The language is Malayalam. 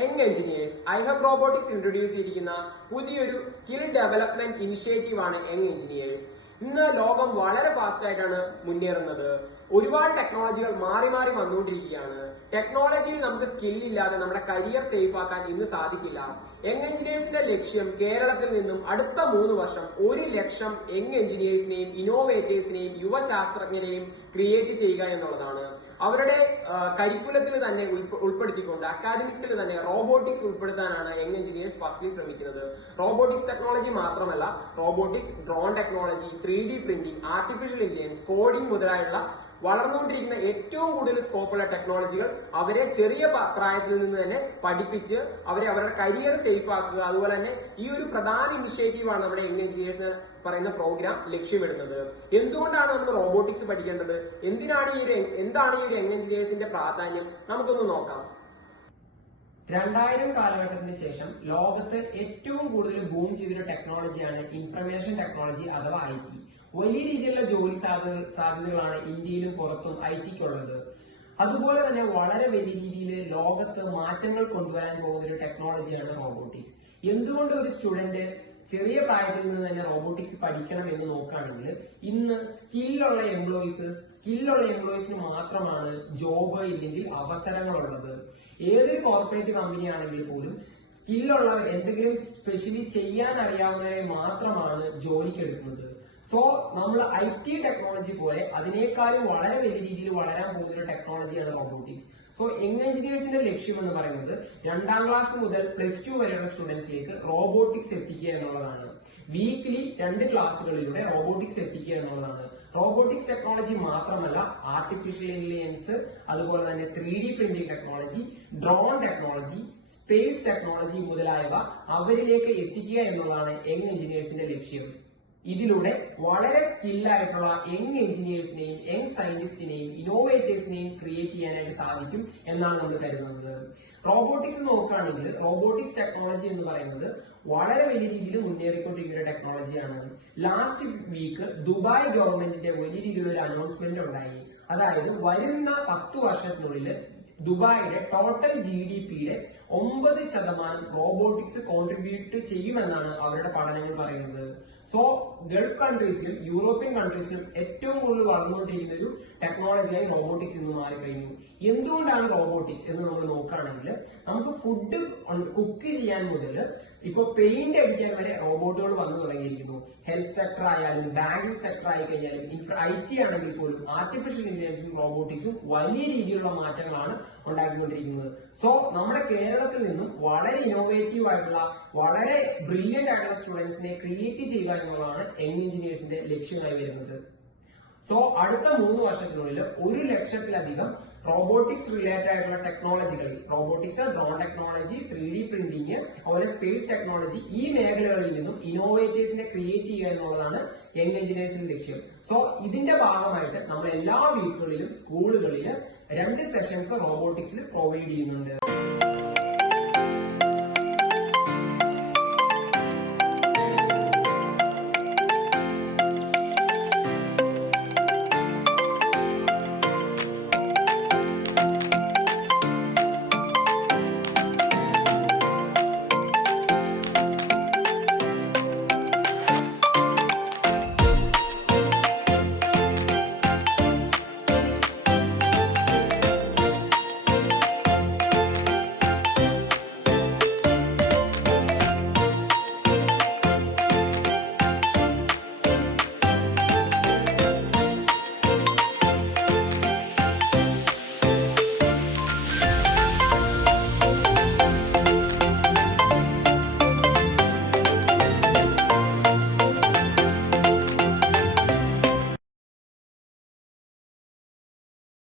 Young engineers, I have robotics introduced ചെയ്തിരിക്കുന്ന പുതിയൊരു സ്കിൽ ഡെവലപ്മെന്റ് ഇനിഷ്യേറ്റീവ് ആണ് യങ് എഞ്ചിനീയേഴ്സ്. ഇന്ന് ലോകം വളരെ ഫാസ്റ്റ് ആയിട്ടാണ് മുന്നേറുന്നത്. ഒരുപാട് ടെക്നോളജികൾ മാറി മാറി വന്നുകൊണ്ടിരിക്കുകയാണ്. ടെക്നോളജിയിൽ നമുക്ക് സ്കില്ലില്ലാതെ നമ്മുടെ കരിയർ സേഫ് ആക്കാൻ ഇന്ന് സാധിക്കില്ല. യങ് എഞ്ചിനീയേഴ്സിന്റെ ലക്ഷ്യം കേരളത്തിൽ നിന്നും അടുത്ത 3 വർഷം 1 ലക്ഷം യങ് എഞ്ചിനീയേഴ്സിനെയും ഇന്നോവേറ്റേഴ്സിനെയും യുവശാസ്ത്രജ്ഞരെയും ക്രിയേറ്റ് ചെയ്യുക എന്നുള്ളതാണ്. അവരുടെ കരിക്കുലത്തിൽ തന്നെ ഉൾപ്പെടുത്തിക്കൊണ്ട് അക്കാദമിക്സിൽ തന്നെ റോബോട്ടിക്സ് ഉൾപ്പെടുത്താനാണ് യങ് എഞ്ചിനീയേഴ്സ് ഫസ്റ്റ്ലി ശ്രമിക്കുന്നത്. റോബോട്ടിക്സ് ടെക്നോളജി മാത്രമല്ല, robotics, drone technology, 3D printing, artificial intelligence, coding മുതലായുള്ള വളർന്നുകൊണ്ടിരിക്കുന്ന ഏറ്റവും കൂടുതൽ സ്കോപ്പുള്ള ടെക്നോളജികൾ അവരെ ചെറിയ പ്രായത്തിൽ നിന്ന് തന്നെ പഠിപ്പിച്ച് അവരുടെ കരിയർ സേഫ് ആക്കുക. അതുപോലെ തന്നെ ഈ ഒരു പ്രധാന ഇനിഷ്യേറ്റീവാണ് നമ്മുടെ യങ് എഞ്ചിനീയേഴ്സ് പറയുന്ന പ്രോഗ്രാം ലക്ഷ്യമിടുന്നത്. എന്തുകൊണ്ടാണ് നമ്മൾ റോബോട്ടിക്സ് പഠിക്കേണ്ടത്? എന്താണ് ഈ ഒരു യങ് എഞ്ചിനീയേഴ്സിന്റെ പ്രാധാന്യം? നമുക്കൊന്ന് നോക്കാം. 2000 കാലഘട്ടത്തിന് ശേഷം ലോകത്ത് ഏറ്റവും കൂടുതൽ ബൂം ചെയ്തൊരു ടെക്നോളജിയാണ് ഇൻഫർമേഷൻ ടെക്നോളജി അഥവാ IT. വലിയ രീതിയിലുള്ള ജോലി സാധ്യതകളാണ് ഇന്ത്യയിലും പുറത്തും ITക്കുള്ളത്. അതുപോലെ തന്നെ വളരെ വലിയ രീതിയിൽ ലോകത്ത് മാറ്റങ്ങൾ കൊണ്ടുവരാൻ പോകുന്ന ഒരു ടെക്നോളജിയാണ് റോബോട്ടിക്സ്. എന്തുകൊണ്ട് ഒരു സ്റ്റുഡന്റ് ചെറിയ പ്രായത്തിൽ നിന്ന് തന്നെ റോബോട്ടിക്സ് പഠിക്കണം എന്ന് നോക്കുകയാണെങ്കിൽ, ഇന്ന് സ്കില്ലുള്ള എംപ്ലോയീസിന് മാത്രമാണ് ജോബ് ഇല്ലെങ്കിൽ അവസരങ്ങളുള്ളത്. ഏതൊരു കോർപ്പറേറ്റ് കമ്പനി ആണെങ്കിൽ പോലും സ്കില്ലുള്ളവർ, എന്തെങ്കിലും സ്പെഷ്യലി ചെയ്യാൻ അറിയാവുന്നവരെ മാത്രമാണ് ജോലിക്ക് എടുക്കുന്നത്. സോ നമ്മൾ IT ടെക്നോളജി പോലെ അതിനേക്കാളും വളരെ വലിയ രീതിയിൽ വളരാൻ പോകുന്ന ഒരു ടെക്നോളജിയാണ് റോബോട്ടിക്സ്. സോ യങ് എഞ്ചിനീയേഴ്സിന്റെ ലക്ഷ്യം എന്ന് പറയുന്നത് 2ാം ക്ലാസ് മുതൽ +2 വരെയുള്ള സ്റ്റുഡൻസിലേക്ക് റോബോട്ടിക്സ് എത്തിക്കുക എന്നുള്ളതാണ്. വീക്ക്ലി 2 ക്ലാസ്സുകളിലൂടെ റോബോട്ടിക്സ് എത്തിക്കുക എന്നുള്ളതാണ്. റോബോട്ടിക്സ് ടെക്നോളജി മാത്രമല്ല, ആർട്ടിഫിഷ്യൽ ഇന്റലിജൻസ്, അതുപോലെ തന്നെ 3D printing technology, drone technology, space technology മുതലായവ അവരിലേക്ക് എത്തിക്കുക എന്നുള്ളതാണ് യങ് എഞ്ചിനീയേഴ്സിന്റെ ലക്ഷ്യം. ഇതിലൂടെ വളരെ സ്കില്ലായിട്ടുള്ള യങ് എഞ്ചിനീയേഴ്സിനെയും യങ് സയന്റിസ്റ്റിനെയും ഇന്നോവേറ്റേഴ്സിനെയും ക്രിയേറ്റ് ചെയ്യാനായിട്ട് സാധിക്കും എന്നാണ് നമ്മൾ കരുതുന്നത്. റോബോട്ടിക്സ് നോക്കുകയാണെങ്കിൽ, റോബോട്ടിക്സ് ടെക്നോളജി എന്ന് പറയുന്നത് വളരെ വലിയ രീതിയിൽ മുന്നേറിക്കൊണ്ടിരിക്കുന്ന ടെക്നോളജിയാണ്. ലാസ്റ്റ് വീക്ക് ദുബായ് ഗവൺമെന്റിന്റെ വലിയ രീതിയിലുള്ള ഒരു അനൗൺസ്മെന്റ് ഉണ്ടായി. അതായത് വരുന്ന 10 വർഷത്തിനുള്ളിൽ ദുബായിയുടെ ടോട്ടൽ GDPയുടെ 9% റോബോട്ടിക്സ് കോൺട്രിബ്യൂട്ട് ചെയ്യുമെന്നാണ് അവരുടെ പഠനങ്ങൾ പറയുന്നത്. സോ ഗൾഫ് കൺട്രീസിലും യൂറോപ്യൻ കൺട്രീസിലും ഏറ്റവും കൂടുതൽ വളർന്നുകൊണ്ടിരിക്കുന്ന ഒരു ടെക്നോളജിയായി റോബോട്ടിക്സ് ഇന്ന് മാറിക്കഴിഞ്ഞു. എന്തുകൊണ്ടാണ് റോബോട്ടിക്സ് എന്ന് നമ്മൾ നോക്കുകയാണെങ്കിൽ, നമുക്ക് ഫുഡ് കുക്ക് ചെയ്യാൻ മുതൽ ഇപ്പൊ പെയിന്റ് അടിക്കാൻ വരെ റോബോട്ടുകൾ വന്നു തുടങ്ങിയിരിക്കുന്നു. ഹെൽത്ത് സെക്ടർ ആയാലും ബാങ്കിങ് സെക്ടർ ആയി കഴിഞ്ഞാലും IT ആണെങ്കിൽ പോലും ആർട്ടിഫിഷ്യൽ ഇന്റലിജൻസും റോബോട്ടിക്സും വലിയ രീതിയിലുള്ള മാറ്റങ്ങളാണ് ഉണ്ടാക്കിക്കൊണ്ടിരിക്കുന്നത്. സോ നമ്മുടെ കേരളത്തിൽ നിന്നും വളരെ ഇന്നോവേറ്റീവ് ആയിട്ടുള്ള, വളരെ ബ്രില്യന്റ് ആയിട്ടുള്ള സ്റ്റുഡൻസിനെ ക്രിയേറ്റ് ചെയ്യുക എന്നുള്ളതാണ് യങ് എഞ്ചിനീയേഴ്സിന്റെ ലക്ഷ്യമായി വരുന്നത്. സോ അടുത്ത 3 വർഷത്തിനുള്ളിൽ 1 ലക്ഷത്തിലധികം റോബോട്ടിക്സ് റിലേറ്റഡ് ആയിട്ടുള്ള ടെക്നോളജികളിൽ, robotics, drone technology, 3D printing, അതുപോലെ സ്പേസ് ടെക്നോളജി, ഈ മേഖലകളിൽ നിന്നും ഇന്നോവേറ്റേഴ്സിനെ ക്രിയേറ്റ് ചെയ്യുക എന്നുള്ളതാണ് യങ് എഞ്ചിനീയേഴ്സിന്റെ ലക്ഷ്യം. സോ ഇതിന്റെ ഭാഗമായിട്ട് നമ്മൾ എല്ലാ വീക്കുകളിലും സ്കൂളുകളിൽ 2 സെഷൻസ് റോബോട്ടിക്സിൽ പ്രൊവൈഡ് ചെയ്യുന്നുണ്ട്.